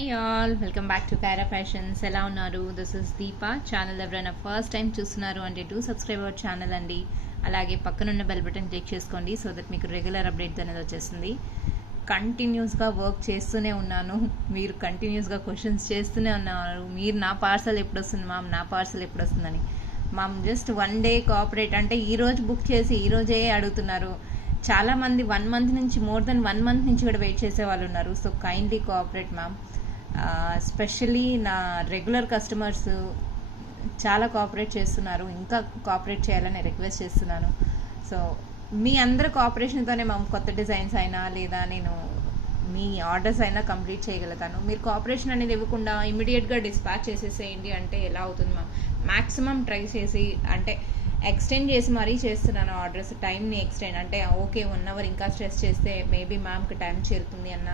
Hi all, welcome back to Kaira fashions. ఎలా ఉన్నారు? This is Deepa. Channel ఎవరైనా ఫస్ట్ టైం చూస్తున్నారు అంటే డూ సబ్స్క్రైబ్ అవర్ ఛానల్ అండి. అలాగే పక్కనున్న బెల్ బటన్ క్లిక్ చేసుకోండి సో దట్ మీకు రెగ్యులర్ అప్డేట్ అనేది వచ్చేస్తుంది. కంటిన్యూస్గా వర్క్ చేస్తూనే ఉన్నాను, మీరు కంటిన్యూస్గా క్వశ్చన్స్ చేస్తూనే ఉన్నారు. మీరు నా పార్సల్ ఎప్పుడు వస్తుంది మ్యామ్, నా పార్సల్ ఎప్పుడు వస్తుందని. మ్యామ్ జస్ట్ 1 డే కోఆపరేట్ అంటే ఈరోజు బుక్ చేసి ఈరోజే అడుగుతున్నారు. చాలామంది 1 మంత్ నుంచి, మోర్ దెన్ 1 మంత్ నుంచి కూడా వెయిట్ చేసే వాళ్ళు ఉన్నారు. So kindly cooperate ma'am. Specially నా రెగ్యులర్ కస్టమర్స్ చాలా కోఆపరేట్ చేస్తున్నారు, ఇంకా కోఆపరేట్ చేయాలని రిక్వెస్ట్ చేస్తున్నాను. సో మీ అందరి కోఆపరేషన్తోనే మ్యామ్ కొత్త డిజైన్స్ అయినా లేదా నేను మీ ఆర్డర్స్ అయినా కంప్లీట్ చేయగలుగుతాను. మీరు కోఆపరేషన్ అనేది ఇవ్వకుండా ఇమీడియట్గా డిస్పాచ్ చేసేసేయండి అంటే ఎలా అవుతుంది మ్యామ్? మ్యాక్సిమం ట్రై చేసి అంటే ఎక్స్టెండ్ చేసి మరీ చేస్తున్నాను ఆర్డర్స్, టైంని ఎక్స్టెండ్ అంటే ఓకే 1 అవర్ ఇంకా స్ట్రెస్ చేస్తే మేబీ మ్యామ్కి టైం చేరుతుంది అన్న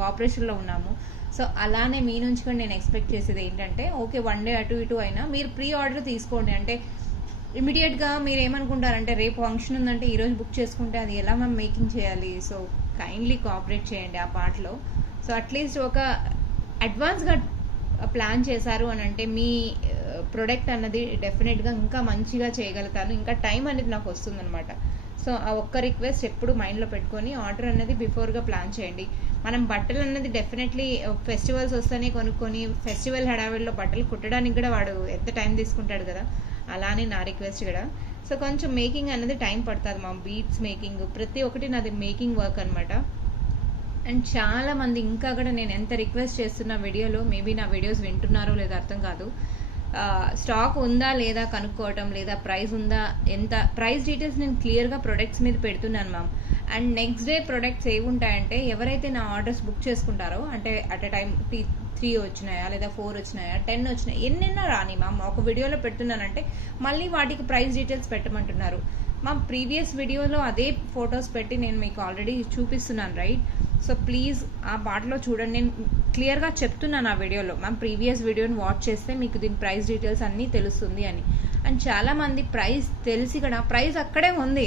కోఆపరేషన్లో ఉన్నాము. సో అలానే మీ నుంచి కూడా నేను ఎక్స్పెక్ట్ చేసేది ఏంటంటే ఓకే 1 డే అటు ఇటు అయినా మీరు ప్రీ ఆర్డర్ తీసుకోండి. అంటే ఇమీడియట్గా మీరు ఏమనుకుంటారంటే రేపు ఫంక్షన్ ఉందంటే ఈరోజు బుక్ చేసుకుంటే అది ఎలా మ్యామ్ మేకింగ్ చేయాలి? సో కైండ్లీ కోఆపరేట్ చేయండి ఆ పార్ట్లో. సో అట్లీస్ట్ ఒక అడ్వాన్స్గా ప్లాన్ చేశారు అని అంటే మీ ప్రొడక్ట్ అన్నది డెఫినెట్గా ఇంకా మంచిగా చేయగలుగుతాను, ఇంకా టైం అనేది నాకు వస్తుందన్నమాట. సో ఆ ఒక్క రిక్వెస్ట్ ఎప్పుడు మైండ్లో పెట్టుకొని ఆర్డర్ అన్నది బిఫోర్గా ప్లాన్ చేయండి. మనం బట్టలు అన్నది డెఫినెట్లీ ఫెస్టివల్స్ వస్తేనే కొనుక్కొని ఫెస్టివల్ హడావిడిలో బట్టలు కుట్టడానికి కూడా వాడు ఎంత టైం తీసుకుంటాడు కదా, అలానే నా రిక్వెస్ట్ కూడా. సో కొంచెం మేకింగ్ అనేది టైం పడుతుంది మా బీట్స్ మేకింగ్, ప్రతి ఒక్కటి నాది మేకింగ్ వర్క్ అనమాట. అండ్ చాలామంది ఇంకా కూడా నేను ఎంత రిక్వెస్ట్ చేస్తున్న వీడియోలో, మేబీ నా వీడియోస్ వింటున్నారో లేదో అర్థం కాదు, స్టాక్ ఉందా లేదా కనుక్కోవటం, లేదా ప్రైస్ ఉందా, ఎంత ప్రైస్ డీటెయిల్స్ నేను క్లియర్గా ప్రొడక్ట్స్ మీద పెడుతున్నాను ma'am. And next day products ఏవి ఉంటాయంటే ఎవరైతే నా ఆర్డర్స్ బుక్ చేసుకుంటారో అంటే అట్ ఎ టైం 3 వచ్చినాయా లేదా 4 వచ్చినాయా 10 వచ్చినాయా ఎన్నెన్నో రాని మ్యామ్, ఒక వీడియోలో పెడుతున్నానంటే మళ్ళీ వాటికి ప్రైస్ డీటెయిల్స్ పెట్టమంటున్నారు. మా ప్రీవియస్ వీడియోలో అదే ఫొటోస్ పెట్టి నేను మీకు ఆల్రెడీ చూపిస్తున్నాను రైట్. సో ప్లీజ్ ఆ పాటలో చూడండి, నేను క్లియర్గా చెప్తున్నాను ఆ వీడియోలో. మ్యామ్ ప్రీవియస్ వీడియోని వాచ్ చేస్తే మీకు దీని ప్రైస్ డీటెయిల్స్ అన్నీ తెలుస్తుంది అని. అండ్ చాలామంది ప్రైస్ తెలిసి కూడా ప్రైస్ అక్కడే ఉంది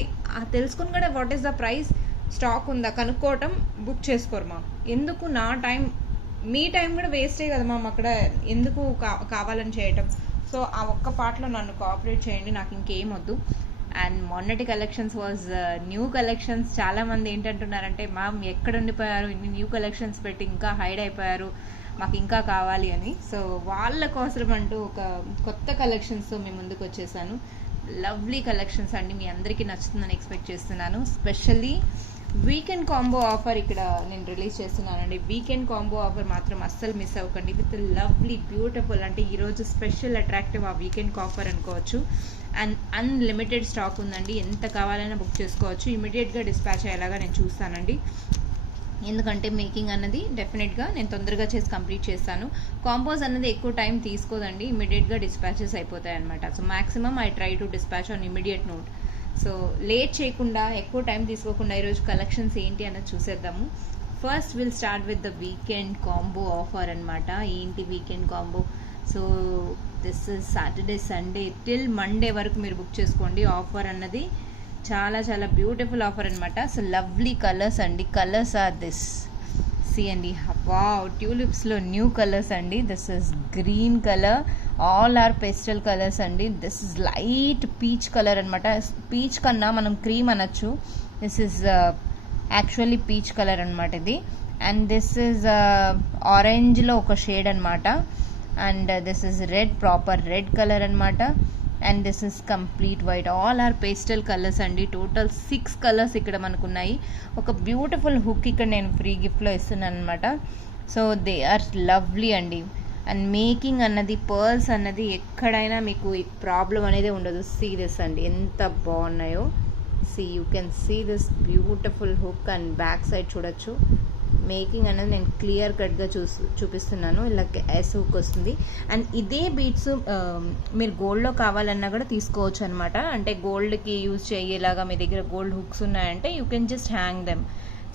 తెలుసుకుని కూడా what is the price, stock ఉందా కనుక్కోవటం, బుక్ చేసుకోరు మ్యామ్. ఎందుకు నా టైం, మీ టైం కూడా వేస్టే కదా మ్యామ్ అక్కడ, ఎందుకు కావాలని చేయటం. సో ఆ ఒక్క పాటలో నన్ను కోఆపరేట్ చేయండి, నాకు ఇంకేం వద్దు. అండ్ మొన్నటి కలెక్షన్స్ వాజ్ న్యూ కలెక్షన్స్. చాలామంది ఏంటంటున్నారంటే మ్యామ్ ఎక్కడ ఉండిపోయారు, ఇన్ని న్యూ కలెక్షన్స్ పెట్టి ఇంకా హైడ్ అయిపోయారు, మాకు ఇంకా కావాలి అని. సో వాళ్ళ కోసం అంటూ ఒక కొత్త కలెక్షన్స్తో మీ ముందుకు వచ్చేసాను. లవ్లీ కలెక్షన్స్ అండి, మీ అందరికీ నచ్చుతుందని ఎక్స్పెక్ట్ చేస్తున్నాను. స్పెషల్లీ వీకెండ్ కాంబో ఆఫర్ ఇక్కడ నేను రిలీజ్ చేస్తున్నానండి. వీకెండ్ కాంబో ఆఫర్ మాత్రం అస్సలు మిస్ అవ్వకండి. విత్ లవ్లీ బ్యూటిఫుల్ అంటే ఈరోజు స్పెషల్ అట్రాక్టివ్ ఆ వీకెండ్ ఆఫర్ అనుకోవచ్చు. అండ్ అన్లిమిటెడ్ స్టాక్ ఉందండి, ఎంత కావాలైనా బుక్ చేసుకోవచ్చు. ఇమీడియట్గా డిస్పాచ్ అయ్యేలాగా నేను చూస్తానండి, ఎందుకంటే మేకింగ్ అన్నది డెఫినెట్గా నేను తొందరగా చేసి కంప్లీట్ చేస్తాను. కాంపోజ్ అన్నది ఎక్కువ టైం తీసుకోదండి, ఇమీడియట్గా డిస్పాచెస్ అయిపోతాయి అనమాట. So maximum I try to dispatch on immediate note. So late చేయకుండా, ఎక్కువ టైం తీసుకోకుండా ఈరోజు కలెక్షన్స్ ఏంటి అన్నది చూసేద్దాము. First will start with the weekend combo offer అనమాట. ఏంటి weekend combo? So this is Saturday Sunday till Monday వరకు మీరు బుక్ చేసుకోండి. ఆఫర్ అన్నది చాలా చాలా బ్యూటిఫుల్ ఆఫర్ అనమాట. సో లవ్లీ కలర్స్ అండి, కలర్స్ ఆర్ దిస్ సి అండి, వావ్ ట్యూలిప్స్లో న్యూ కలర్స్ అండి. This is green colour, all are pastel colours అండి. This is light peach colour అనమాట, పీచ్ కన్నా మనం క్రీమ్ అనొచ్చు. This is actually peach colour అనమాట ఇది. అండ్ దిస్ ఇస్ ఆరెంజ్లో ఒక షేడ్ అనమాట. And this is red, proper red colour అనమాట. And this is complete white, all are pastel colours అండి. టోటల్ 6 కలర్స్ ఇక్కడ మనకు ఉన్నాయి. ఒక బ్యూటిఫుల్ హుక్ ఇక్కడ నేను ఫ్రీ గిఫ్ట్లో ఇస్తున్నాను అనమాట. సో దే ఆర్ లవ్లీ అండి. అండ్ మేకింగ్ అన్నది, పర్ల్స్ అన్నది ఎక్కడైనా మీకు ప్రాబ్లం అనేది ఉండదు. సీ దిస్ అండి, ఎంత బాగున్నాయో. See you can see this beautiful hook and back side చూడొచ్చు. మేకింగ్ అనేది నేను క్లియర్ కట్గా చూపిస్తున్నాను. ఇలా ఎస్ హుక్ వస్తుంది. అండ్ ఇదే బీట్స్ మీరు గోల్డ్లో కావాలన్నా కూడా తీసుకోవచ్చు అనమాట. అంటే గోల్డ్కి యూజ్ చేయలాగా మీ దగ్గర గోల్డ్ హుక్స్ ఉన్నాయంటే you can just hang them.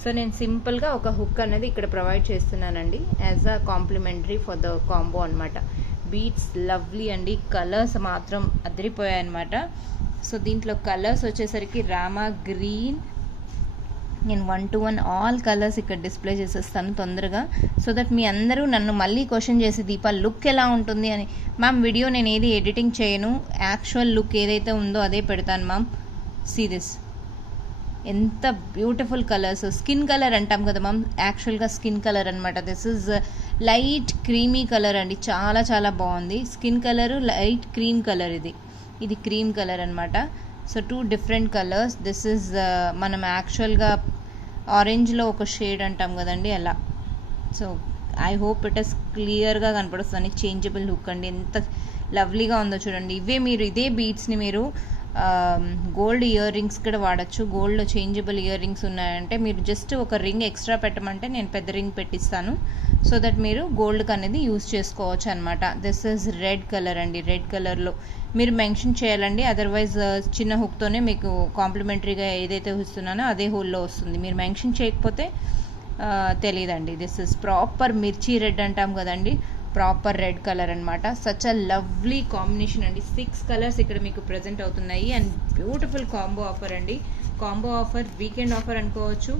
So నేను సింపుల్గా ఒక హుక్ అనేది ఇక్కడ ప్రొవైడ్ చేస్తున్నానండి as a complimentary for the combo అనమాట. బీట్స్ లవ్లీ అండి, కలర్స్ మాత్రం అదిరిపోయాయి అనమాట. సో దీంట్లో కలర్స్ వచ్చేసరికి రామా గ్రీన్, నేను 1-to-1 ఆల్ కలర్స్ ఇక్కడ డిస్ప్లే చేసేస్తాను తొందరగా, సో దట్ మీ అందరూ నన్ను మళ్ళీ క్వశ్చన్ చేసి దీపా లుక్ ఎలా ఉంటుంది అని. మ్యామ్ వీడియో నేను ఏది ఎడిటింగ్ చేయను, యాక్చువల్ లుక్ ఏదైతే ఉందో అదే పెడతాను మ్యామ్. సీ దిస్, ఎంత బ్యూటిఫుల్ కలర్స్. స్కిన్ కలర్ అంటాం కదా మ్యామ్, యాక్చువల్గా స్కిన్ కలర్ అనమాట. This is light creamy colour అండి, చాలా చాలా బాగుంది. Skin colour light cream colour, ఇది క్రీమ్ కలర్ అనమాట. So 2 different colours. This is మనం యాక్చువల్గా ఆరెంజ్లో ఒక షేడ్ అంటాం కదండి అలా. So I hope it is క్లియర్గా కనపడుతుంది. చేంజబుల్ హుక్ అండి, ఎంత లవ్లీగా ఉందో చూడండి. ఇదే బీడ్స్ని మీరు గోల్డ్ ఇయర్ రింగ్స్ కూడా వాడచ్చు. గోల్డ్లో చేంజబుల్ ఇయర్ రింగ్స్ ఉన్నాయంటే మీరు జస్ట్ ఒక రింగ్ ఎక్స్ట్రా పెట్టమంటే నేను పెద్ద రింగ్ పెట్టిస్తాను, సో దట్ మీరు గోల్డ్కి అనేది యూజ్ చేసుకోవచ్చు అనమాట. దిస్ ఈజ్ రెడ్ కలర్ అండి, రెడ్ కలర్లో మీరు మెన్షన్ చేయాలండి, అదర్వైజ్ చిన్న హుక్తోనే మీకు కాంప్లిమెంటరీగా ఏదైతే ఇస్తున్నానో అదే హోల్లో వస్తుంది. మీరు మెన్షన్ చేయకపోతే తెలియదండి. దిస్ ఇస్ ప్రాపర్ మిర్చి రెడ్ అంటాం కదండి, ప్రాపర్ రెడ్ కలర్ అనమాట. సచ్ అ లవ్లీ కాంబినేషన్ అండి. 6 కలర్స్ ఇక్కడ మీకు ప్రజెంట్ అవుతున్నాయి అండ్ బ్యూటిఫుల్ కాంబో ఆఫర్ అండి. కాంబో ఆఫర్, వీకెండ్ ఆఫర్ అనుకోవచ్చు.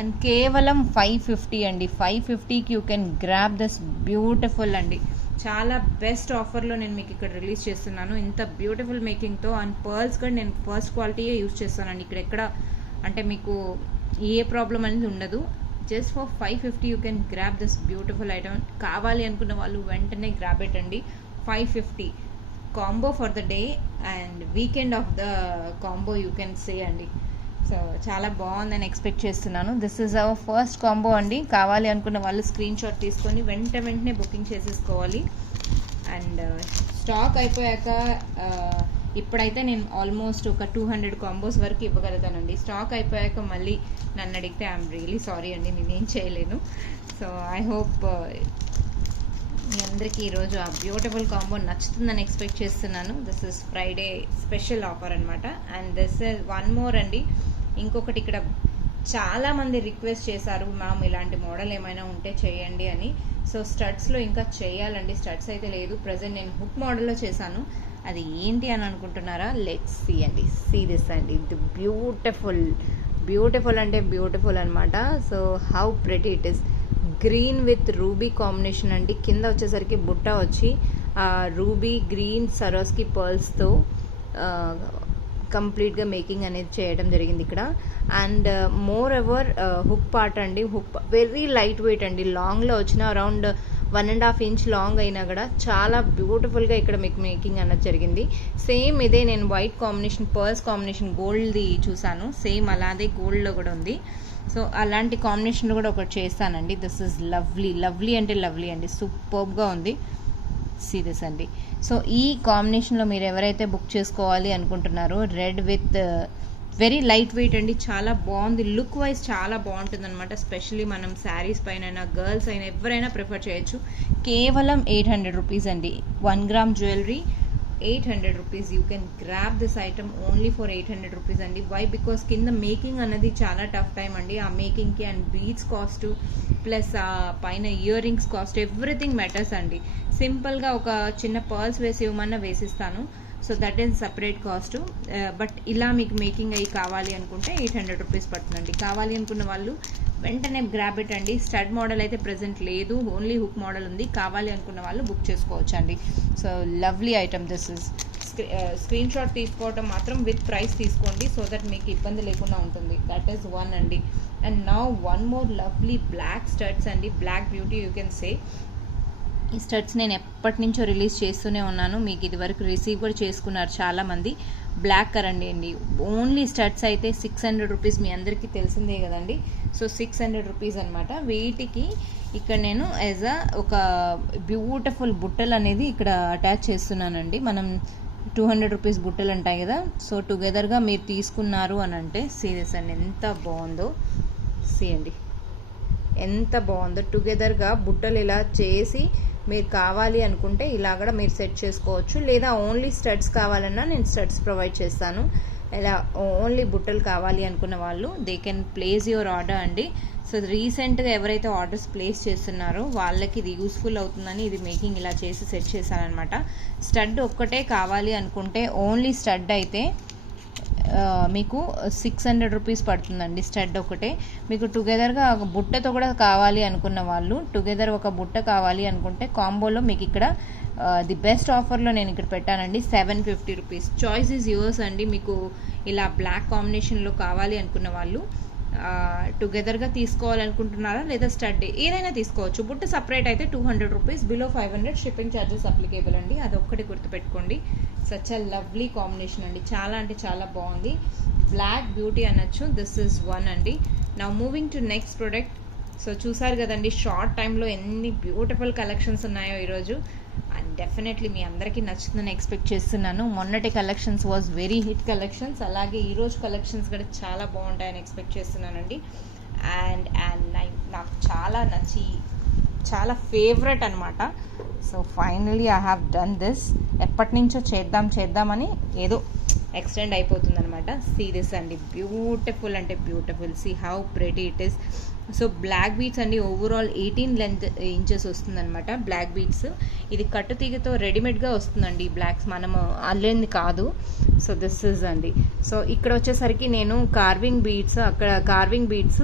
అండ్ కేవలం 550 అండి. 550కి you can grab this beautiful అండి. చాలా బెస్ట్ ఆఫర్లో నేను మీకు ఇక్కడ రిలీజ్ చేస్తున్నాను, ఇంత బ్యూటిఫుల్ మేకింగ్తో. అండ్ పర్ల్స్ కూడా నేను ఫస్ట్ క్వాలిటీయే యూజ్ చేస్తానండి. ఇక్కడ ఎక్కడ అంటే మీకు ఏ ప్రాబ్లం అనేది ఉండదు. Just for 550 you can grab this beautiful item. కావాలి అనుకున్న వాళ్ళు వెంటనే గ్రాబ్ ఇట్ అండి. 550 combo for the day and weekend of the combo you can సే అండి. సో చాలా బాగుందని ఎక్స్పెక్ట్ చేస్తున్నాను. This is our first combo అండి. కావాలి అనుకున్న వాళ్ళు స్క్రీన్ షాట్ తీసుకొని వెంటనే బుకింగ్ చేసేసుకోవాలి. అండ్ స్టాక్ అయిపోయాక ఇప్పుడైతే నేను ఆల్మోస్ట్ ఒక 200 కాంబోస్ వరకు ఇవ్వగలుగుతానండి. స్టాక్ అయిపోయాక మళ్ళీ నన్ను అడిగితే ఐఎమ్ రియలీ సారీ అండి, నేనేం చేయలేను. సో ఐ హోప్ మీ అందరికీ ఈరోజు ఆ బ్యూటిఫుల్ కాంబో నచ్చుతుందని ఎక్స్పెక్ట్ చేస్తున్నాను. This is Friday special offer అనమాట. And this is one more అండి. ఇంకొకటి ఇక్కడ చాలామంది రిక్వెస్ట్ చేశారు, మ్యామ్ ఇలాంటి మోడల్ ఏమైనా ఉంటే చేయండి అని. సో స్టడ్స్లో ఇంకా చేయాలండి, స్టడ్స్ అయితే లేదు ప్రజెంట్. నేను హుక్ మోడల్లో చేశాను, అది ఏంటి అని అనుకుంటున్నారా? లెట్స్ సీ అండి. సీ దిస్ అండి, ది బ్యూటిఫుల్ అంటే బ్యూటిఫుల్ అనమాట. So how pretty it is. Green with ruby combination అండి. కింద వచ్చేసరికి బుట్ట వచ్చి రూబీ గ్రీన్ సరోస్కి పర్ల్స్తో కంప్లీట్గా మేకింగ్ అనేది చేయడం జరిగింది ఇక్కడ. And more ever hook part అండి, హుక్ వెరీ లైట్ వెయిట్ అండి. లాంగ్లో వచ్చిన అరౌండ్ 1.5 ఇంచ్ లాంగ్ అయినా కూడా చాలా బ్యూటిఫుల్గా ఇక్కడ మీకు మేకింగ్ అన్నది జరిగింది. సేమ్ ఇదే నేను వైట్ కాంబినేషన్ పర్ల్స్ కాంబినేషన్ గోల్డ్ది చూసాను, సేమ్ అలాగే గోల్డ్లో కూడా ఉంది. సో అలాంటి కాంబినేషన్ కూడా ఒకటి చేస్తానండి. దిస్ ఇస్ లవ్లీ అంటే లవ్లీ అండి, సూపర్గా ఉంది. సీ దిస్ అండి. సో ఈ కాంబినేషన్లో మీరు ఎవరైతే బుక్ చేసుకోవాలి అనుకుంటున్నారో, red with very light weight అండి, చాలా బాగుంది. లుక్ వైజ్ చాలా బాగుంటుంది అనమాట. స్పెషల్లీ మనం శారీస్ పైన గర్ల్స్ అయినా ఎవరైనా ప్రిఫర్ చేయొచ్చు. కేవలం 800 రూపీస్ అండి. 1 gram jewellery 800 rupees. You can grab this item only for 800 rupees అండి. వై? బికాస్ కింద మేకింగ్ అనేది చాలా టఫ్ టైం అండి. ఆ మేకింగ్కి అండ్ బీడ్స్ కాస్ట్ ప్లస్ ఆ పైన earrings cost everything matters అండి. సింపుల్గా ఒక చిన్న పర్ల్స్ వేసి ఇవ్వమన్నా వేసిస్తాను. So that is separate cost. But ఇలా మీకు మేకింగ్ అయ్యి కావాలి అనుకుంటే 800 రూపీస్ పడుతుందండి. కావాలి అనుకున్న వాళ్ళు వెంటనే గ్రాబ్ ఇట్ అండి. స్టడ్ మోడల్ అయితే ప్రెజెంట్ లేదు, ఓన్లీ హుక్ మోడల్ ఉంది. కావాలి అనుకున్న వాళ్ళు బుక్ చేసుకోవచ్చు అండి. So lovely item this is. Screenshot తీసుకోవడం మాత్రం విత్ ప్రైస్ తీసుకోండి, సో దట్ మీకు ఇబ్బంది లేకుండా ఉంటుంది. దట్ ఈస్ వన్ అండి. And now one more lovely black studs అండి. Black beauty you can say. ఈ స్టడ్స్ నేను ఎప్పటి నుంచో రిలీజ్ చేస్తూనే ఉన్నాను, మీకు ఇది వరకు రిసీవ్ కూడా చేసుకున్నారు చాలామంది. బ్లాక్ కరండి అండి. ఓన్లీ స్టడ్స్ అయితే 600 రూపీస్, మీ అందరికీ తెలిసిందే కదండి. సో 600 రూపీస్ అనమాట. వీటికి ఇక్కడ నేను యాజ్ ఒక బ్యూటిఫుల్ బుట్టలు అనేది ఇక్కడ అటాచ్ చేస్తున్నానండి. మనం 200 రూపీస్ బుట్టలు ఉంటాయి కదా, సో టుగెదర్గా మీరు తీసుకున్నారు అని అంటే సీరియస్ అండి, ఎంత బాగుందో. సీ అండి ఎంత బాగుందో. టుగెదర్గా బుట్టలు ఇలా చేసి మీరు కావాలి అనుకుంటే ఇలా కూడా మీరు సెట్ చేసుకోవచ్చు. లేదా ఓన్లీ స్టడ్స్ కావాలన్నా నేను స్టడ్స్ ప్రొవైడ్ చేస్తాను. ఇలా ఓన్లీ బుట్టలు కావాలి అనుకున్న వాళ్ళు they can place your order అండి. సో రీసెంట్గా ఎవరైతే ఆర్డర్స్ ప్లేస్ చేస్తున్నారో వాళ్ళకి ఇది యూస్ఫుల్ అవుతుందని ఇది మేకింగ్ ఇలా చేసి సెట్ చేశానమాట. స్టడ్ ఒక్కటే కావాలి అనుకుంటే ఓన్లీ స్టడ్ అయితే మీకు 600 రూపీస్ పడుతుందండి స్టడ్ ఒకటే. మీకు టుగెదర్గా బుట్టతో కూడా కావాలి అనుకున్న వాళ్ళు, టుగెదర్ ఒక బుట్ట కావాలి అనుకుంటే కాంబోలో మీకు ఇక్కడ ది బెస్ట్ ఆఫర్లో నేను ఇక్కడ పెట్టానండి 750 రూపీస్. చాయిస్ ఈజ్ యువర్స్ అండి. మీకు ఇలా బ్లాక్ కాంబినేషన్లో కావాలి అనుకున్న వాళ్ళు టుగెదర్గా తీసుకోవాలనుకుంటున్నారా లేదా స్టడ్ ఏదైనా తీసుకోవచ్చు. బుట్ట సపరేట్ అయితే 200 rupees, below 500 shipping charges applicable అండి. అదొక్కటి గుర్తుపెట్టుకోండి. సచ్ అ లవ్లీ కాంబినేషన్ అండి, చాలా అంటే చాలా బాగుంది. బ్లాక్ బ్యూటీ అనొచ్చు. దిస్ ఈజ్ వన్ అండి. Now moving to next product. So చూసారు కదండి షార్ట్ టైంలో ఎన్ని బ్యూటిఫుల్ కలెక్షన్స్ ఉన్నాయో ఈరోజు. అండ్ డెఫినెట్లీ మీ అందరికీ నచ్చుతుందని ఎక్స్పెక్ట్ చేస్తున్నాను. మొన్నటి collections was very hit collections, అలాగే ఈరోజు కలెక్షన్స్ కూడా చాలా బాగుంటాయని ఎక్స్పెక్ట్ చేస్తున్నానండి. అండ్ నాకు చాలా నచ్చి చాలా ఫేవరెట్ అనమాట. So finally I have done this. ఎప్పటి నుంచో చేద్దామని ఏదో ఎక్స్టెండ్ అయిపోతుంది అనమాట. సీ దిస్ అండి, బ్యూటిఫుల్ అంటే beautiful. See how pretty it is. So black beads అండి, ఓవరాల్ 18 లెంత్ ఇంచెస్ వస్తుందన్నమాట బ్లాక్ బీడ్స్. ఇది కట్టు తీగతో రెడీమేడ్గా వస్తుందండి ఈ బ్లాక్స్, మనము అల్లేంది కాదు. సో దిస్ ఇస్ అండి. సో ఇక్కడ వచ్చేసరికి నేను carving beads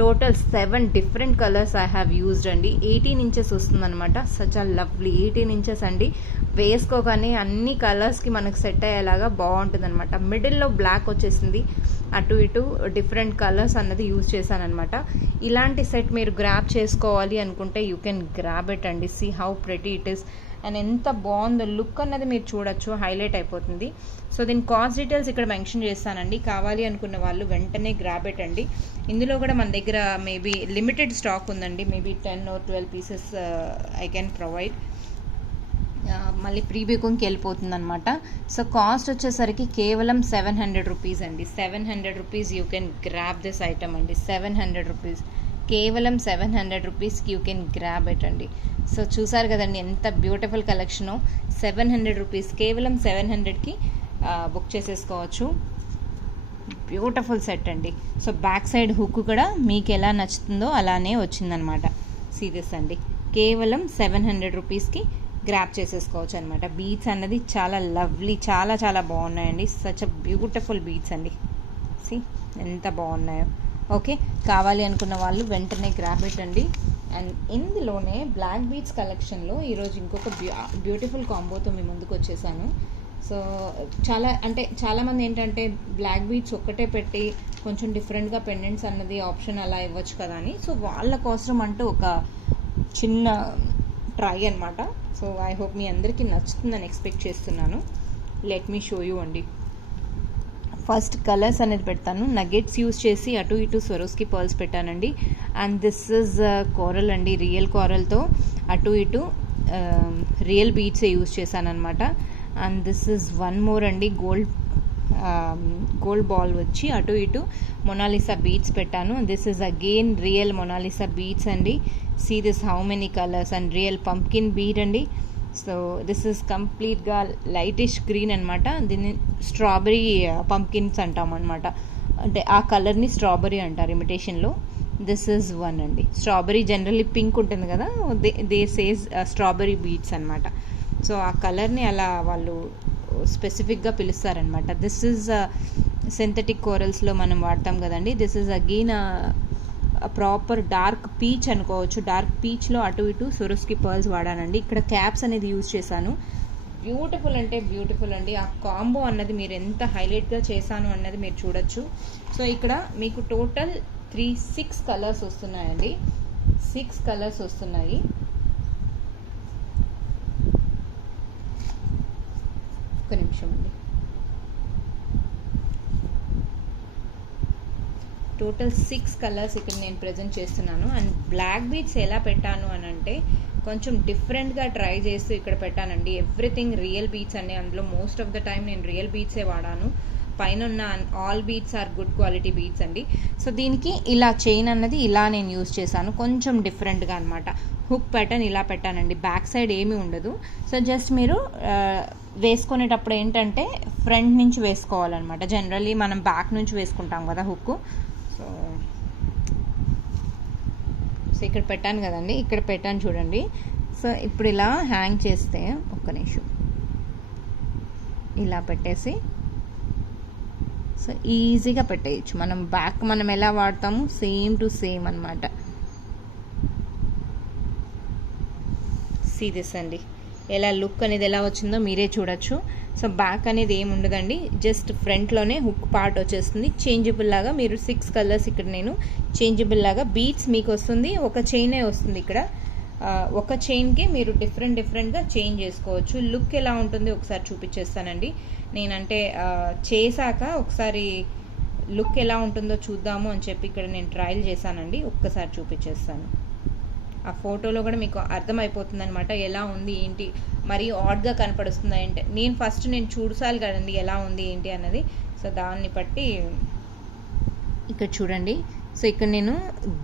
total 7 different colours I have used అండి. 18 ఇంచెస్ వస్తుందన్నమాట. సచ్ అ లవ్లీ 18 ఇంచెస్ అండి. వేసుకోగానే అన్ని కలర్స్కి మనకు సెట్ అయ్యేలాగా బాగుంటుంది అనమాట. మిడిల్లో బ్లాక్ వచ్చేసింది, అటు ఇటు డిఫరెంట్ కలర్స్ అన్నది యూజ్ చేశానమాట. ఇలాంటి సెట్ మీరు గ్రాబ్ చేసుకోవాలి అనుకుంటే యూ కెన్ గ్రాబ్ ఇట్ అండి. See how pretty it is. And ఎంత బాగుందో లుక్ అన్నది మీరు చూడొచ్చు, హైలైట్ అయిపోతుంది. సో దీని కాస్ట్ డీటెయిల్స్ ఇక్కడ మెన్షన్ చేస్తానండి. కావాలి అనుకున్న వాళ్ళు వెంటనే గ్రాబ్ ఇట్ అండి. ఇందులో కూడా మన దగ్గర మేబీ లిమిటెడ్ స్టాక్ ఉందండి. Maybe 10 or 12 pieces I can provide. మళ్ళీ ప్రీ బుకింగ్కి వెళ్ళిపోతుంది అనమాట. సో కాస్ట్ వచ్చేసరికి కేవలం 700 రూపీస్ అండి. 700 rupees you can grab this item అండి. 700 రూపీస్, కేవలం 700 రూపీస్కి యూ కెన్ గ్రాబ్ ఇట్ అండి. సో చూసారు కదండి ఎంత బ్యూటిఫుల్ కలెక్షను. 700 రూపీస్, కేవలం 700కి బుక్ చేసేసుకోవచ్చు. బ్యూటిఫుల్ సెట్ అండి. సో బ్యాక్ సైడ్ హుక్ కూడా మీకు ఎలా నచ్చుతుందో అలానే వచ్చిందనమాట. సీరియస్ అండి, కేవలం 700 రూపీస్కి గ్రాప్ చేసేసుకోవచ్చు అనమాట. బీడ్స్ అన్నది చాలా లవ్లీ, చాలా చాలా బాగున్నాయండి. సచ్ అ బ్యూటిఫుల్ బీడ్స్ అండి. సి ఎంత బాగున్నాయో. ఓకే, కావాలి అనుకున్న వాళ్ళు వెంటనే గ్రాబ్ ఇట్ అండి. అండ్ ఇందులోనే బ్లాక్ బీడ్స్ కలెక్షన్లో ఈరోజు ఇంకొక బ్యూటిఫుల్ కాంబోతో మీ ముందుకు వచ్చేసాను. సో చాలామంది ఏంటంటే బ్లాక్ బీడ్స్ ఒక్కటే పెట్టి కొంచెం డిఫరెంట్గా పెండెంట్స్ అన్నది ఆప్షన్ అలా ఇవ్వచ్చు కదా అని. సో వాళ్ళ కోసం అంటూ ఒక చిన్న ట్రై అనమాట. సో ఐ హోప్ మీ అందరికీ నచ్చుతుందని ఎక్స్పెక్ట్ చేస్తున్నాను. లెట్ మీ షో యూ అండి. ఫస్ట్ కలర్స్ అనేది పెడతాను. నగెట్స్ యూజ్ చేసి అటు ఇటు స్వరోస్కి పర్ల్స్ పెట్టానండి. అండ్ దిస్ ఇస్ కోరల్ అండి, రియల్ కోరల్తో అటు ఇటు రియల్ బీడ్సే యూజ్ చేశాను అనమాట. And this is one more అండి, గోల్డ్ బాల్ వచ్చి అటు ఇటు మొనాలిసా బీడ్స్ పెట్టాను. This is again real Mona Lisa beads అండి. See this how many colours. And real pumpkin bead అండి. సో దిస్ ఇస్ కంప్లీట్గా లైటిష్ గ్రీన్ అనమాట. దీన్ని స్ట్రాబెరీ పంప్కిన్స్ అంటాం అనమాట. అంటే ఆ కలర్ని స్ట్రాబెరీ అంటారు ఇమిటేషన్లో. దిస్ ఈజ్ వన్ అండి. స్ట్రాబెరీ జనరల్లీ పింక్ ఉంటుంది కదా, దే సేస్ స్ట్రాబెరీ బీడ్స్ అనమాట. సో ఆ కలర్ని అలా వాళ్ళు స్పెసిఫిక్గా పిలుస్తారనమాట. దిస్ ఈజ్ సింథటిక్ కోరల్స్లో మనం వాడతాం కదండి. This is again proper dark peach అనుకోవచ్చు. డార్క్ పీచ్లో అటు ఇటు సొరస్కి పర్ల్స్ వాడానండి. ఇక్కడ క్యాప్స్ అనేది యూజ్ చేశాను. బ్యూటిఫుల్ అంటే బ్యూటిఫుల్ అండి. ఆ కాంబో అన్నది మీరు ఎంత హైలైట్గా చేశాను అన్నది మీరు చూడొచ్చు. సో ఇక్కడ మీకు టోటల్ 6 కలర్స్ వస్తున్నాయండి. 6 కలర్స్ వస్తున్నాయి. ఒక్క నిమిషం అండి. టోటల్ 6 కలర్స్ ఇక్కడ నేను ప్రజెంట్ చేస్తున్నాను. అండ్ బ్లాక్ బీడ్స్ ఎలా పెట్టాను అని అంటే కొంచెం డిఫరెంట్గా ట్రై చేస్తూ ఇక్కడ పెట్టానండి. ఎవ్రీథింగ్ రియల్ బీడ్స్ అండి. అందులో మోస్ట్ ఆఫ్ ద టైం నేను రియల్ బీడ్సే వాడాను. పైన ఉన్న all beads are good quality beads అండి. సో దీనికి ఇలా చైన్ అన్నది ఇలా నేను యూజ్ చేశాను, కొంచెం డిఫరెంట్గా అనమాట. హుక్ ప్యాటర్న్ ఇలా పెట్టానండి. బ్యాక్ సైడ్ ఏమీ ఉండదు. సో జస్ట్ మీరు వేసుకునేటప్పుడు ఏంటంటే ఫ్రంట్ నుంచి వేసుకోవాలన్నమాట. జనరల్లీ మనం బ్యాక్ నుంచి వేసుకుంటాం కదా హుక్. సో ఇక్కడ పెట్టాను కదండి, ఇక్కడ పెట్టాను చూడండి. సో ఇప్పుడు ఇలా హ్యాంగ్ చేస్తే ఒక్క నిమిషం ఇలా పెట్టేసి సో ఈజీగా పెట్టేయచ్చు. మనం బ్యాక్ మనం ఎలా వాడతాము సేమ్ టు సేమ్ అనమాట. సీ దిస్ అండి, ఎలా లుక్ అనేది ఎలా వచ్చిందో మీరే చూడొచ్చు. సో బ్యాక్ అనేది ఏమి ఉండదండి, జస్ట్ ఫ్రంట్లోనే హుక్ పార్ట్ వచ్చేస్తుంది. చేంజబుల్ లాగా మీరు 6 కలర్స్ ఇక్కడ నేను చేంజబుల్ లాగా బీట్స్ మీకు వస్తుంది. ఒక చైనే వస్తుంది ఇక్కడ. ఒక చైన్కి మీరు డిఫరెంట్గా చేంజ్ చేసుకోవచ్చు. లుక్ ఎలా ఉంటుంది ఒకసారి చూపించేస్తానండి. నేనంటే చేశాక ఒకసారి లుక్ ఎలా ఉంటుందో చూద్దాము అని చెప్పి ఇక్కడ నేను ట్రయల్ చేశానండి. ఒక్కసారి చూపించేస్తాను. ఆ ఫోటోలో కూడా మీకు అర్థమైపోతుంది అనమాట ఎలా ఉంది ఏంటి, మరీ ఆడ్గా కనపడుస్తుంది అంటే నేను చూసాలి కదండి ఎలా ఉంది ఏంటి అన్నది. సో దాన్ని బట్టి ఇక్కడ చూడండి. సో ఇక్కడ నేను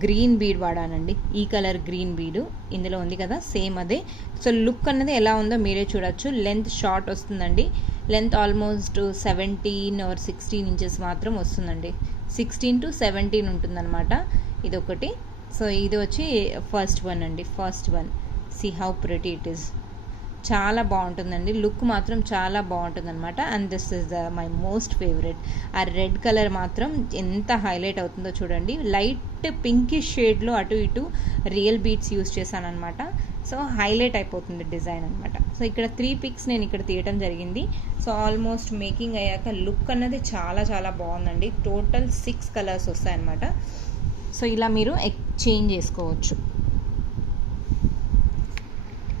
గ్రీన్ బీడ్ వాడానండి, ఈ కలర్ గ్రీన్ బీడు ఇందులో ఉంది కదా, సేమ్ అదే. సో లుక్ అన్నది ఎలా ఉందో మీరే చూడొచ్చు. లెంత్ షార్ట్ వస్తుందండి, లెంత్ ఆల్మోస్ట్ 17 or 16 ఇంచెస్ మాత్రం వస్తుందండి. 16 to 17 ఉంటుందన్నమాట. ఇది ఒకటి. సో ఇది వచ్చి ఫస్ట్ వన్ అండి, first one. See how pretty it is. చాలా బాగుంటుందండి, లుక్ మాత్రం చాలా బాగుంటుంది అనమాట. And this is my most favourite. ఆ రెడ్ కలర్ మాత్రం ఎంత హైలైట్ అవుతుందో చూడండి. లైట్ పింకిష్ షేడ్లో అటు ఇటు రియల్ బీట్స్ యూస్ చేశాను అనమాట. సో హైలైట్ అయిపోతుంది డిజైన్ అనమాట. సో ఇక్కడ 3 పిక్స్ నేను ఇక్కడ తీయటం జరిగింది. సో ఆల్మోస్ట్ మేకింగ్ అయ్యాక లుక్ అన్నది చాలా చాలా బాగుందండి. టోటల్ 6 కలర్స్ వస్తాయన్నమాట. సో ఇలా మీరు చేంజ్ చేసుకోవచ్చు.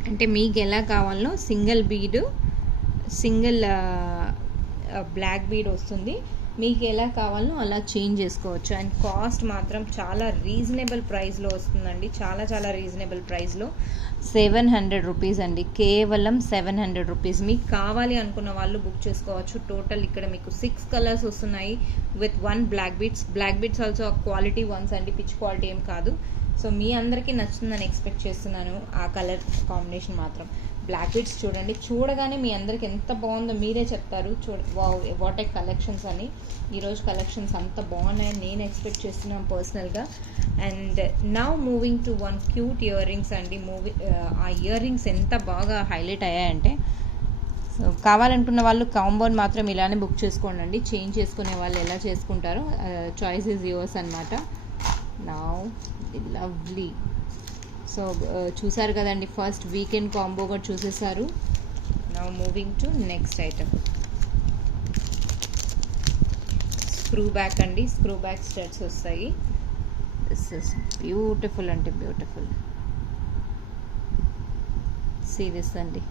అంటే మీకు ఎలా కావాలో single bead, single black bead వస్తుంది. మీకు ఎలా కావాలో అలా చేంజ్ చేసుకోవచ్చు. అండ్ కాస్ట్ మాత్రం చాలా రీజనబుల్ ప్రైస్లో వస్తుందండి, చాలా చాలా రీజనబుల్ ప్రైస్లో. 700 రూపీస్ అండి, కేవలం 700 రూపీస్. మీకు కావాలి అనుకున్న వాళ్ళు బుక్ చేసుకోవచ్చు. టోటల్ ఇక్కడ మీకు 6 కలర్స్ వస్తున్నాయి with 1 black beads. Black beads also quality ones అండి, పిచ్ క్వాలిటీ ఏం కాదు. సో మీ అందరికీ నచ్చుతుందని ఎక్స్పెక్ట్ చేస్తున్నాను. ఆ కలర్ కాంబినేషన్ మాత్రం బ్లాక్ బీడ్స్ చూడండి, చూడగానే మీ అందరికి ఎంత బాగుందో మీరే చెప్తారు. వావ్ వాట్ ఏ కలెక్షన్స్ అని. ఈరోజు కలెక్షన్స్ అంత బాగున్నాయని నేను ఎక్స్పెక్ట్ చేస్తున్నాను పర్సనల్గా. And now moving to one cute ear rings అండి. ఆ ఇయర్ రింగ్స్ ఎంత బాగా హైలైట్ అయ్యాయంటే, సో కావాలనుకున్న వాళ్ళు కాంబోని మాత్రం ఇలానే బుక్ చేసుకోండి. చేంజ్ చేసుకునే వాళ్ళు ఎలా చేసుకుంటారో చాయిస్ ఈజ్ యువర్స్ అనమాట. Now lovely. సో చూసారు కదండి, ఫస్ట్ వీకెండ్ కాంబో కూడా చూసేసారు. Now moving to next item, screw back అండి. స్క్రూ బ్యాక్ స్టడ్స్ వస్తాయి. దిస్ ఇస్ బ్యూటిఫుల్ అంటే బ్యూటిఫుల్. సీ దిస్ అండి.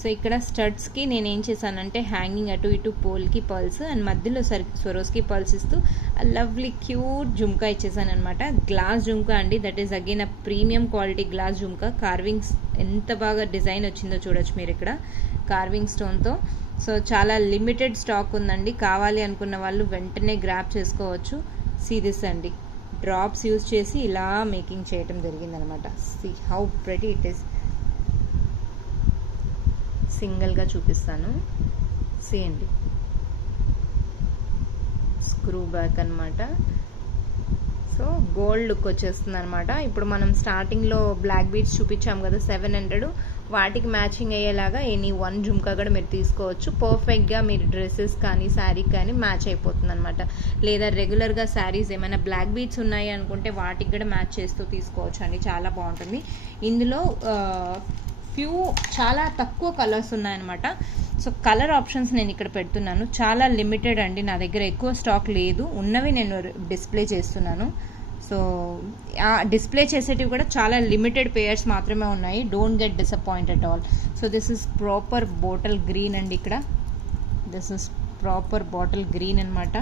సో ఇక్కడ స్టడ్స్కి నేను ఏం చేశానంటే హ్యాంగింగ్ అటు ఇటు పోల్కి పర్ల్స్ అండ్ మధ్యలో స్వరోస్కి పర్ల్స్ ఇస్తూ లవ్లీ క్యూట్ జుమ్కా ఇచ్చేసాను అనమాట. గ్లాస్ జుమ్కా అండి, that is again a premium quality glass jhumka. Carvings ఎంత బాగా డిజైన్ వచ్చిందో చూడొచ్చు మీరు ఇక్కడ కార్వింగ్ స్టోన్తో. సో చాలా లిమిటెడ్ స్టాక్ ఉందండి, కావాలి అనుకున్న వాళ్ళు వెంటనే గ్రాప్ చేసుకోవచ్చు. సీ దిస్ అండి, డ్రాప్స్ యూజ్ చేసి ఇలా మేకింగ్ చేయటం జరిగిందనమాట. See how pretty it is. సింగిల్గా చూపిస్తాను. సీ అండి, స్క్రూ బ్యాక్ అనమాట. సో గోల్డ్ లుక్ వచ్చేస్తుంది అనమాట. ఇప్పుడు మనం స్టార్టింగ్లో బ్లాక్ బీడ్స్ చూపించాం కదా 700, వాటికి మ్యాచింగ్ అయ్యేలాగా ఎనీ 1 జుమ్కా కూడా మీరు తీసుకోవచ్చు. పర్ఫెక్ట్గా మీరు డ్రెస్సెస్ కానీ శారీకి కానీ మ్యాచ్ అయిపోతుంది అనమాట. లేదా రెగ్యులర్గా శారీస్ ఏమైనా బ్లాక్ బీడ్స్ ఉన్నాయి అనుకుంటే వాటికి కూడా మ్యాచ్ చేస్తూ తీసుకోవచ్చు అండి, చాలా బాగుంటుంది. ఇందులో చాలా తక్కువ కలర్స్ ఉన్నాయన్నమాట. సో కలర్ ఆప్షన్స్ నేను ఇక్కడ పెడుతున్నాను, చాలా లిమిటెడ్ అండి, నా దగ్గర ఎక్కువ స్టాక్ లేదు, ఉన్నవి నేను డిస్ప్లే చేస్తున్నాను. సో ఆ డిస్ప్లే చేసేటివి కూడా చాలా లిమిటెడ్ పేయర్స్ మాత్రమే ఉన్నాయి. Don't get disappoint at all. So this is proper bottle green అండి. ఇక్కడ this is proper bottle green అనమాట.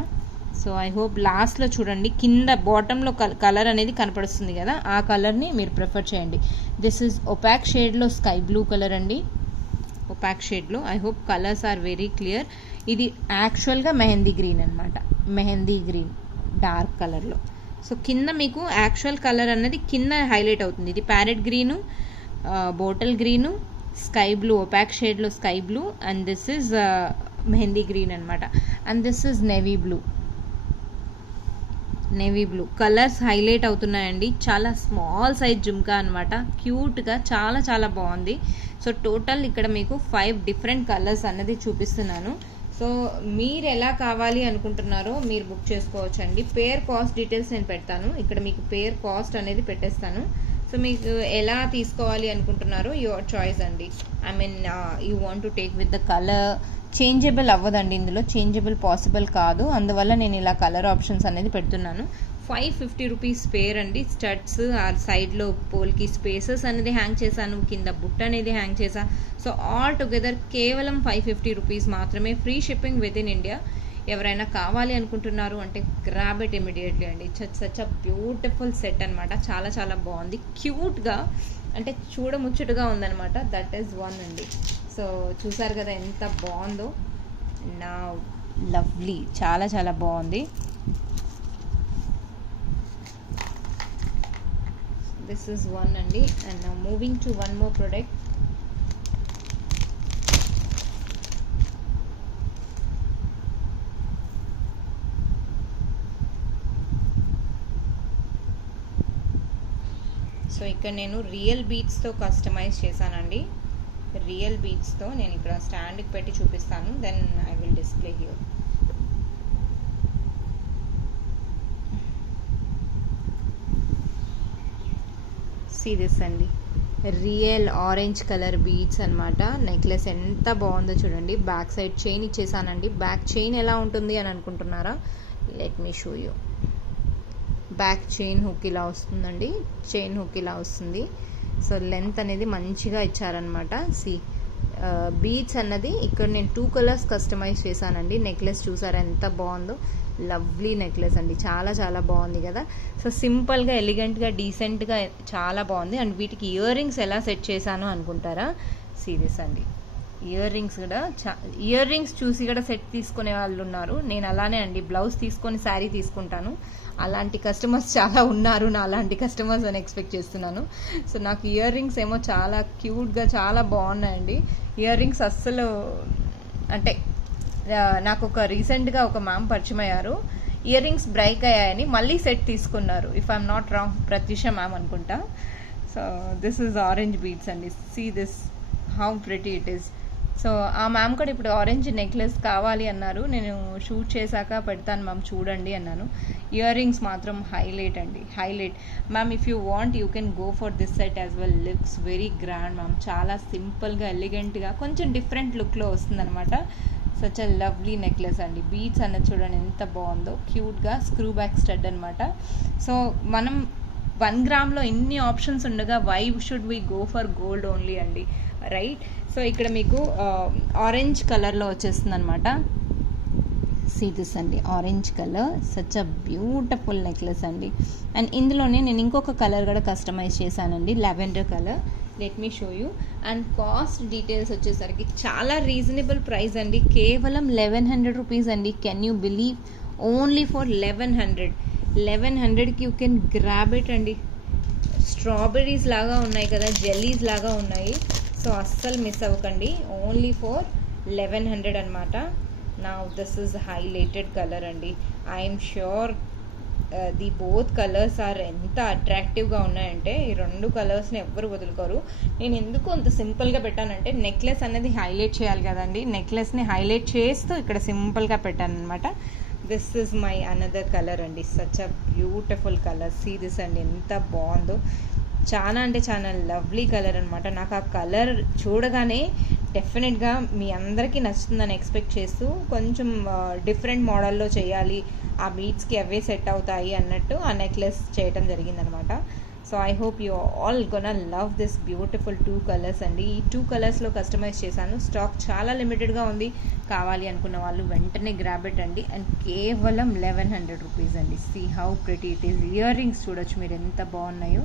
సో ఐ హోప్ లాస్ట్లో చూడండి, కింద బాటంలో కలర్ అనేది కనపడుస్తుంది కదా, ఆ కలర్ని మీరు ప్రిఫర్ చేయండి. దిస్ ఈజ్ ఒపాక్ షేడ్లో స్కై బ్లూ కలర్ అండి, ఒపాక్ షేడ్లో. I hope colours are very clear. ఇది యాక్చువల్గా మెహందీ గ్రీన్ అనమాట, మెహందీ గ్రీన్ డార్క్ కలర్లో. సో కింద మీకు యాక్చువల్ కలర్ అన్నది కింద హైలైట్ అవుతుంది. ఇది parrot green, bottle green, sky blue, opaque షేడ్లో sky blue, and this is mehendi green అనమాట. And this is navy blue. Navy blue colours highlight అవుతున్నాయండి. చాలా స్మాల్ సైజ్ జుమ్కా అనమాట, క్యూట్గా చాలా చాలా బాగుంది. సో టోటల్ ఇక్కడ మీకు 5 డిఫరెంట్ కలర్స్ అన్నది చూపిస్తున్నాను. సో మీరు ఎలా కావాలి అనుకుంటున్నారో మీరు బుక్ చేసుకోవచ్చు అండి. పేర్ కాస్ట్ డీటెయిల్స్ నేను పెడతాను ఇక్కడ, మీకు పేర్ కాస్ట్ అనేది పెట్టేస్తాను. సో మీకు ఎలా తీసుకోవాలి అనుకుంటున్నారో యువర్ చాయిస్ అండి. I mean you want to take with the colour, changeable అవ్వదండి ఇందులో, చేంజబుల్ పాసిబుల్ కాదు, అందువల్ల నేను ఇలా కలర్ ఆప్షన్స్ అనేది పెడుతున్నాను. 550 రూపీస్ పేర్ అండి. స్టడ్స్ ఆ సైడ్లో పోల్కి స్పేసెస్ అనేది హ్యాంగ్ చేశాను, కింద బుట్ట అనేది హ్యాంగ్ చేశా. సో ఆల్ టుగెదర్ కేవలం 550 రూపీస్ మాత్రమే, free shipping with in India. ఎవరైనా కావాలి అనుకుంటున్నారు అంటే గ్రాబ్ ఇట్ ఇమీడియట్లీ అండి. సచ్ అ బ్యూటిఫుల్ సెట్ అనమాట, చాలా చాలా బాగుంది, క్యూట్గా అంటే చూడముచ్చటగా ఉందనమాట. దట్ ఈస్ వన్ అండి. సో చూసారు కదా ఎంత బాగుందో, నా లవ్లీ, చాలా చాలా బాగుంది. This is one అండి. And now moving to one more product. So ఇక్కడ నేను రియల్ బీడ్స్తో కస్టమైజ్ చేశానండి. రియల్ బీడ్స్తో నేను ఇక్కడ స్టాండ్కి పెట్టి చూపిస్తాను, then I will display here. See this అండి, రియల్ ఆరెంజ్ కలర్ బీడ్స్ అనమాట. నెక్లెస్ ఎంత బాగుందో చూడండి. బ్యాక్ సైడ్ చైన్ ఇచ్చేసానండి. బ్యాక్ చైన్ ఎలా ఉంటుంది అని అనుకుంటున్నారా? Let me show you. Back chain hook ఇలా వస్తుందండి, చైన్ హుక్ ఇలా వస్తుంది. సో లెంత్ అనేది మంచిగా ఇచ్చారనమాట. సి బీడ్స్ అన్నది ఇక్కడ నేను 2 కలర్స్ కస్టమైజ్ చేశానండి. నెక్లెస్ చూసారా ఎంత బాగుందో, లవ్లీ నెక్లెస్ అండి, చాలా చాలా బాగుంది కదా. సో సింపుల్గా, ఎలిగెంట్గా, డీసెంట్గా చాలా బాగుంది. అండ్ వీటికి ఇయర్ రింగ్స్ ఎలా సెట్ చేశాను అనుకుంటారా? సీరియస్ అండి, ఇయర్ రింగ్స్ కూడా ఇయర్ రింగ్స్ చూసి కూడా సెట్ తీసుకునే వాళ్ళు ఉన్నారు. నేను అలానే అండి, బ్లౌజ్ తీసుకొని శారీ తీసుకుంటాను. అలాంటి కస్టమర్స్ చాలా ఉన్నారు, నా అలాంటి కస్టమర్స్ అని ఎక్స్పెక్ట్ చేస్తున్నాను. సో నాకు ఇయర్ రింగ్స్ ఏమో చాలా క్యూట్గా చాలా బాగున్నాయండి. ఇయర్ రింగ్స్ అస్సలు అంటే నాకు రీసెంట్గా ఒక మ్యామ్ పరిచయం అయ్యారు. ఇయర్ రింగ్స్ బ్రేక్ అయ్యాయని మళ్ళీ సెట్ తీసుకున్నారు. If I'm not wrong, Pratyusha ma'am అనుకుంటా. So this is orange beads అండి. See this how pretty it is. So ఆ మ్యామ్ కూడా ఇప్పుడు ఆరెంజ్ నెక్లెస్ కావాలి అన్నారు. నేను షూట్ చేశాక పెడతాను మ్యామ్ చూడండి అన్నాను. ఇయర్ రింగ్స్ మాత్రం హైలైట్ అండి, highlight. Ma'am if you want you can go for this set as well. Looks very grand ma'am, చాలా సింపుల్గా, ఎలిగెంట్గా, కొంచెం డిఫరెంట్ లుక్లో వస్తుందన్నమాట. సచ్ అ లవ్లీ నెక్లెస్ అండి. బీడ్స్ అన్నది చూడండి ఎంత బాగుందో, క్యూట్గా స్క్రూ బ్యాక్ స్టడ్ అనమాట. సో మనం 1 గ్రామ్లో ఇన్ని ఆప్షన్స్ ఉండగా why should we go for gold only అండి, రైట్? సో ఇక్కడ మీకు ఆరెంజ్ కలర్లో వచ్చేస్తుంది అనమాట. సీ దిస్ అండి, orange colour, such a beautiful necklace అండి. అండ్ ఇందులోనే నేను ఇంకొక కలర్ కూడా కస్టమైజ్ చేశానండి, lavender colour. Let me show you. And cost details వచ్చేసరికి చాలా రీజనబుల్ ప్రైస్ అండి, కేవలం 1100 రూపీస్ అండి. Can you believe? Only for 1100కి యూ కెన్ గ్రాబ్ ఇట్ అండి. స్ట్రాబెర్రీస్ లాగా ఉన్నాయి కదా, జెల్లీస్ లాగా ఉన్నాయి. సో అస్సలు మిస్ అవ్వకండి, ఓన్లీ ఫర్ 1100 అనమాట. నా దిస్ ఇస్ హైలైటెడ్ కలర్ అండి. I'm sure the both colours are ఎంత అట్రాక్టివ్గా ఉన్నాయంటే ఈ 2 కలర్స్ని ఎవ్వరు వదులుకోరు. నేను ఎందుకు అంత సింపుల్గా పెట్టానంటే నెక్లెస్ అనేది హైలైట్ చేయాలి కదండి, నెక్లెస్ని హైలైట్ చేస్తూ ఇక్కడ సింపుల్గా పెట్టాను అనమాట. This is my another colour అండి, such a beautiful colour. See this అండి ఎంత బాగుందో, చాలా అంటే చాలా లవ్లీ కలర్ అనమాట. నాకు ఆ కలర్ చూడగానే డెఫినెట్గా మీ అందరికీ నచ్చుతుందని ఎక్స్పెక్ట్ చేస్తూ కొంచెం డిఫరెంట్ మోడల్లో చేయాలి, ఆ బీడ్స్కి అవే సెట్ అవుతాయి అన్నట్టు ఆ నెక్లెస్ చేయటం జరిగిందనమాట. So I hope you all gonna love this beautiful 2 colours అండి. ఈ 2 కలర్స్లో కస్టమైజ్ చేశాను. స్టాక్ చాలా లిమిటెడ్గా ఉంది, కావాలి అనుకున్న వాళ్ళు వెంటనే గ్రాబ్ ఇట్ అండి. అండ్ కేవలం 1100 రూపీస్ అండి. See how pretty it is. Earrings చూడొచ్చు మీరు ఎంత బాగున్నాయో,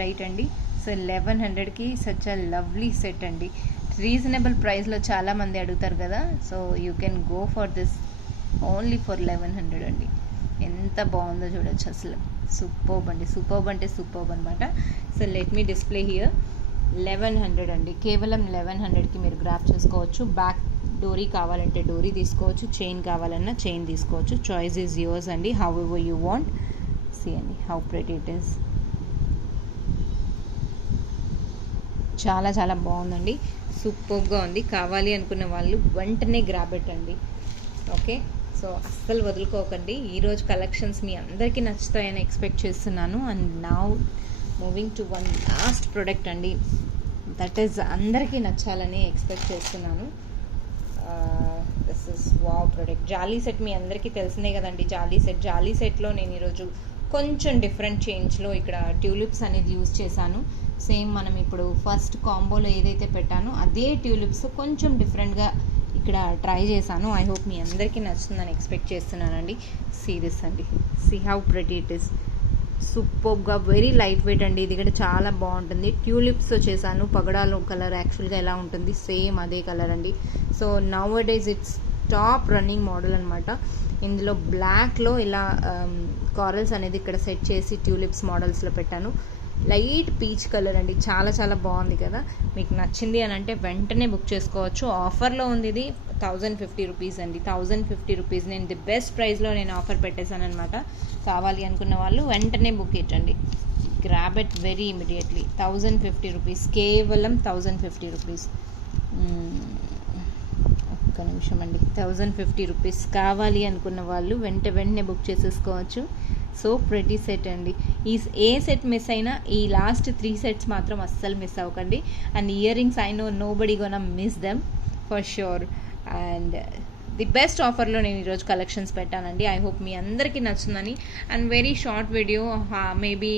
రైట్ అండి. సో 1100కి సచ్ అ లవ్లీ సెట్ అండి. రీజనబుల్ ప్రైస్లో చాలామంది అడుగుతారు కదా, so you can go for this only for 1100 అండి. ఎంత బాగుందో చూడొచ్చు అసలు, సూపర్బ్ అండి, సూపర్బ్ అంటే సూపర్బ్ అనమాట. So let me display here. 1100 అండి, కేవలం 1100కి మీరు గ్రాప్ చేసుకోవచ్చు. బ్యాక్ డోరీ కావాలంటే డోరీ తీసుకోవచ్చు, చైన్ కావాలన్నా చైన్ తీసుకోవచ్చు. చాయిస్ ఈజ్ యువర్స్ అండి, however you want. See అండి హౌ ప్రెటీ ఇట్ ఈస్. చాలా చాలా బాగుందండి, సూపర్గా ఉంది. కావాలి అనుకున్న వాళ్ళు వెంటనే గ్రాబ్ పెట్టండి. ఓకే, సో అస్సలు వదులుకోకండి. ఈరోజు కలెక్షన్స్ మీ అందరికీ నచ్చుతాయని ఎక్స్పెక్ట్ చేస్తున్నాను. And now moving to one last product అండి, దట్ ఈస్ అందరికీ నచ్చాలని ఎక్స్పెక్ట్ చేస్తున్నాను. This is wow product. జాలీ సెట్ మీ అందరికీ తెలిసినే కదండి. జాలీ సెట్లో నేను ఈరోజు కొంచెం డిఫరెంట్ చేంజ్లో ఇక్కడ ట్యూలిప్స్ అనేది యూజ్ చేశాను. సేమ్ మనం ఇప్పుడు ఫస్ట్ కాంబోలో ఏదైతే పెట్టానో అదే ట్యూలిప్స్ కొంచెం డిఫరెంట్గా ఇక్కడ ట్రై చేశాను. ఐ హోప్ మీ అందరికీ నచ్చుతుందని ఎక్స్పెక్ట్ చేస్తున్నానండి. సీ దిస్ అండి, see how pretty it is. సూపర్గా వెరీ లైట్ వెయిట్ అండి. ఇది కూడా చాలా బాగుంటుంది. ట్యూలిప్స్ చేశాను, పగడాలో కలర్ యాక్చువల్గా ఎలా ఉంటుంది సేమ్ అదే కలర్ అండి. So now days it's top running model అనమాట. ఇందులో బ్లాక్లో ఇలా కారల్స్ అనేది ఇక్కడ సెట్ చేసి ట్యూలిప్స్ మోడల్స్లో పెట్టాను. లైట్ పీచ్ కలర్ అండి, చాలా చాలా బాగుంది కదా. మీకు నచ్చింది అని అంటే వెంటనే బుక్ చేసుకోవచ్చు. ఆఫర్లో ఉంది ఇది 1050 రూపీస్ అండి. 1050 రూపీస్ నేను ది బెస్ట్ ప్రైస్లో నేను ఆఫర్ పెట్టేశాను అనమాట. కావాలి అనుకున్న వాళ్ళు వెంటనే బుక్ ఇచ్చండి. Grab it very immediately. 1050 rupees, కేవలం 1050 రూపీస్. ఒక్క నిమిషం అండి. 1050 రూపీస్ కావాలి అనుకున్న వాళ్ళు వెంటనే బుక్ చేసేసుకోవచ్చు. సో ప్రెటీ సెట్ అండి. ఏ సెట్ మిస్ అయినా ఈ లాస్ట్ 3 సెట్స్ మాత్రం అస్సలు మిస్ అవ్వకండి. And ear rings I know nobody gonna miss them for sure. And the best ఆఫర్లో నేను ఈరోజు కలెక్షన్స్ పెట్టానండి. ఐ హోప్ మీ అందరికీ నచ్చుతుందని. And very short video, maybe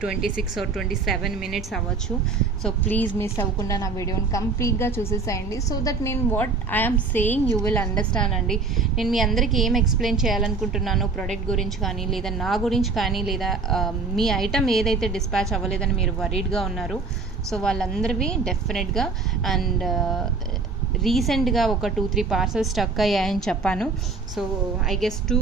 26 or 27 minutes అవ్వచ్చు. సో ప్లీజ్ మిస్ అవ్వకుండా నా వీడియోని కంప్లీట్గా చూసేసేయండి. సో దట్ నేను what I'm saying you will understand అండి. నేను మీ అందరికీ ఏం ఎక్స్ప్లెయిన్ చేయాలనుకుంటున్నానో ప్రోడక్ట్ గురించి కానీ, లేదా నా గురించి కానీ, లేదా మీ ఐటమ్ ఏదైతే డిస్పాచ్ అవ్వలేదని మీరు వరీడ్గా ఉన్నారు, సో వాళ్ళందరివి డెఫినెట్గా. అండ్ రీసెంట్గా ఒక 2-3 పార్సల్స్ స్టక్ అయ్యాయని చెప్పాను. So I guess 2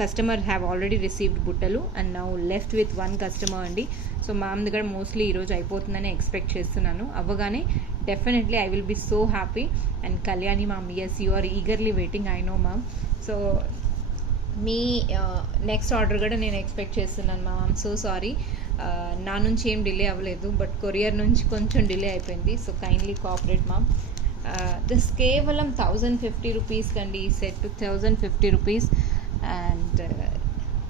customer have already received బుట్టలు and now left with 1 customer అండి. సో మామ్ దగ్గర మోస్ట్లీ ఈరోజు అయిపోతుందని ఎక్స్పెక్ట్ చేస్తున్నాను. అవ్వగానే definitely I will be so happy. And Kalyani ma'am, yes you are eagerly waiting, I know ma'am. So మీ next order కూడా నేను ఎక్స్పెక్ట్ చేస్తున్నాను మ్యామ్. ఐమ్ సో సారీ, నా నుంచి ఏం డిలే అవ్వలేదు, బట్ కొరియర్ నుంచి కొంచెం డిలే అయిపోయింది. So kindly cooperate ma'am. This కేవలం 1050 రూపీస్ కండి. ఈ set 1050 rupees. And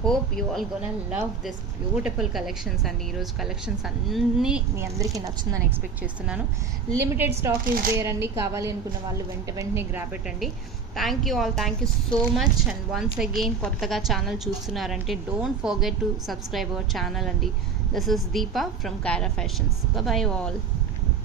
hope you all gonna love this beautiful collections అండి. ఈరోజు కలెక్షన్స్ అన్నీ మీ అందరికీ నచ్చుతుందని ఎక్స్పెక్ట్ చేస్తున్నాను. లిమిటెడ్ స్టాక్ ఈజ్ దేర్ అండి. కావాలి అనుకున్న వాళ్ళు వెంటనే గ్రాబ్ పెట్టండి. Thank you all, thank you so much. And once again కొత్తగా ఛానల్ చూస్తున్నారంటే don't forget to subscribe our channel అండి. This is Deepa from Kaira Fashions. Bye all.